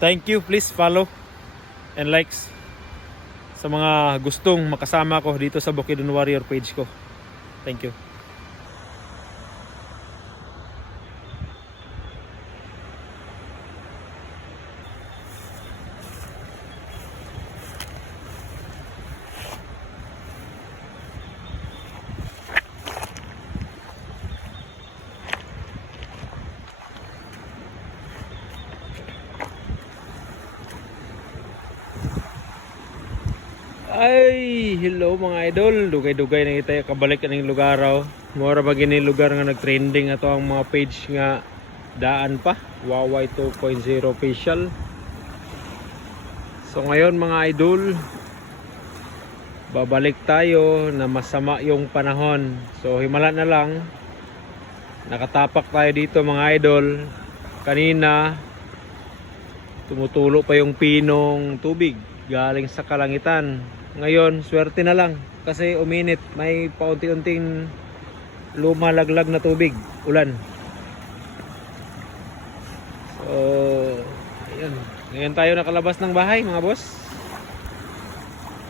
Thank you, please follow and likes sa mga gustong makasama ko dito sa Bukidnon Warrior page ko. Thank you. Ay, hello mga idol. Dugay-dugay na kita kabalik ng lugar raw. Mura ba gini lugar nga nag-trending ato ang mga page nga daan pa. Huawei 2.0 official. So ngayon mga idol, babalik tayo na masama yung panahon. So himala na lang. Nakatapak tayo dito mga idol. Kanina tumutulo pa yung pinong tubig galing sa kalangitan. Ngayon, swerte na lang kasi uminit, may paunti-unting lumalaglag na tubig, ulan. So, ayun. Ngayon tayo nakalabas ng bahay, mga boss.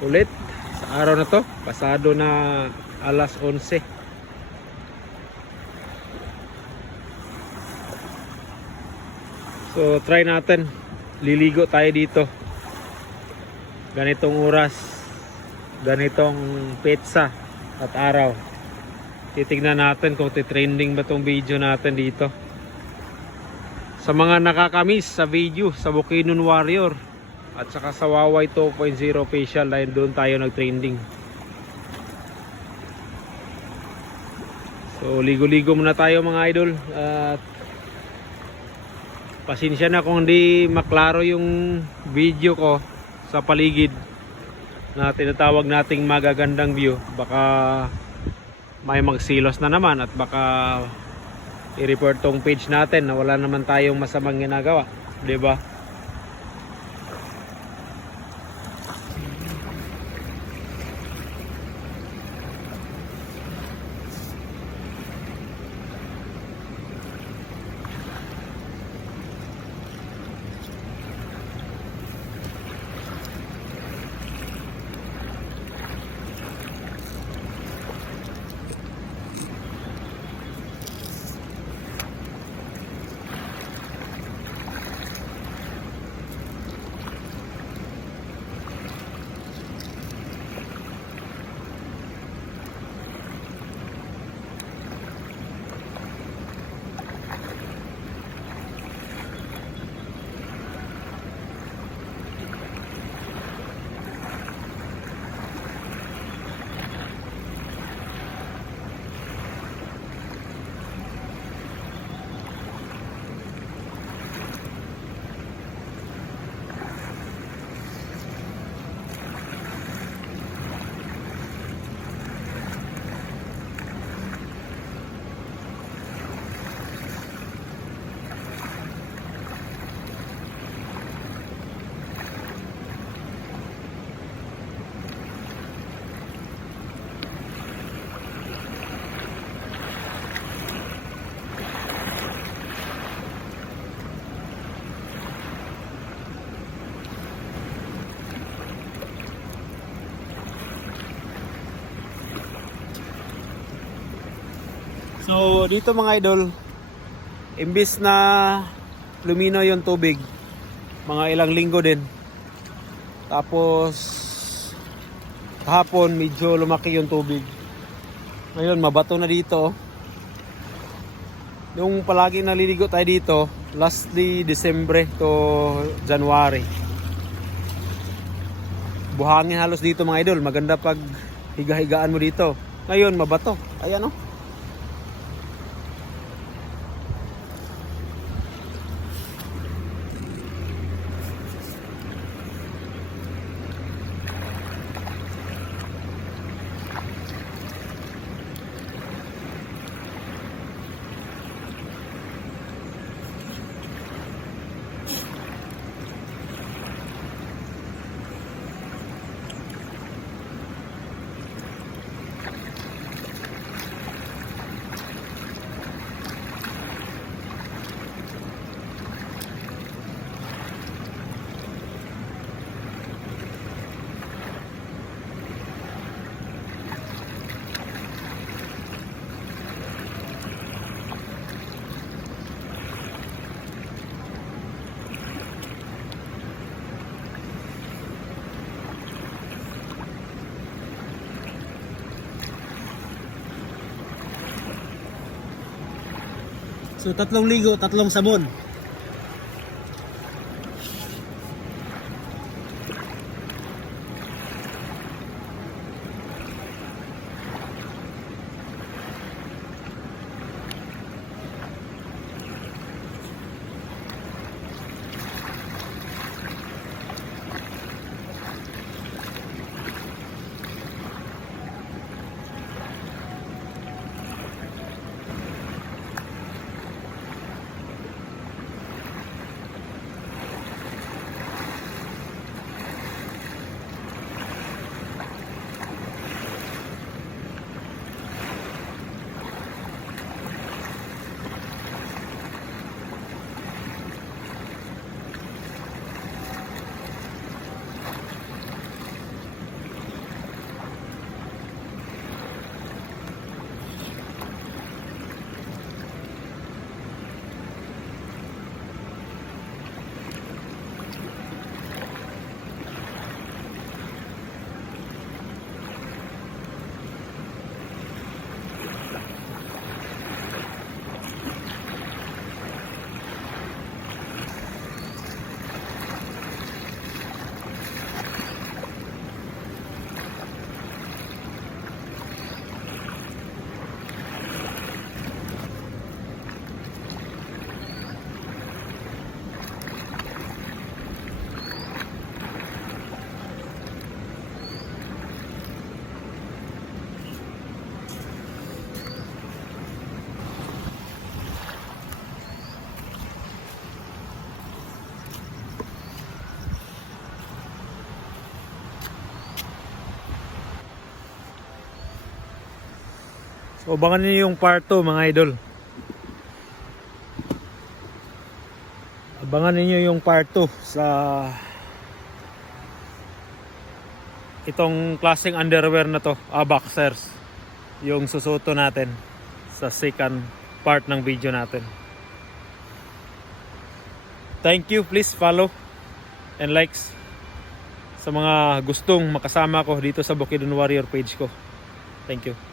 Ulit sa araw na to, pasado na alas 11. So, try natin. Liligo tayo dito. Ganitong oras, ganitong petsa at araw. Titignan natin kung titrending ba tong video natin dito. Sa mga nakakamiss sa video sa Bukidnon Warrior at saka sa Huawei 2.0 official, dahil doon tayo nagtrending. So ligo-ligo muna tayo mga idol. At pasensya na kung hindi maklaro yung video ko sa paligid na tinatawag nating magagandang view. Baka may magsilos na naman at baka i-report tong page natin na wala naman tayong masamang ginagawa, 'di ba? So dito mga idol, imbis na lumino yung tubig, mga ilang linggo din. Tapos kahapon medyo lumaki yung tubig. Ngayon mabato na dito. Yung palagi naliligo tayo dito, lastly December to January. Buhangin halos dito mga idol, maganda pag higa-higaan mo dito. Ngayon mabato. Ayan oh. So 3 ligo, 3 sabon. So, abangan niyo yung part 2 mga idol. Abangan niyo yung part 2 sa itong klaseng underwear na to, boxers. Yung susuto natin sa second part ng video natin. Thank you, please follow and likes sa mga gustong makasama ko dito sa Bukidnon Warrior page ko. Thank you.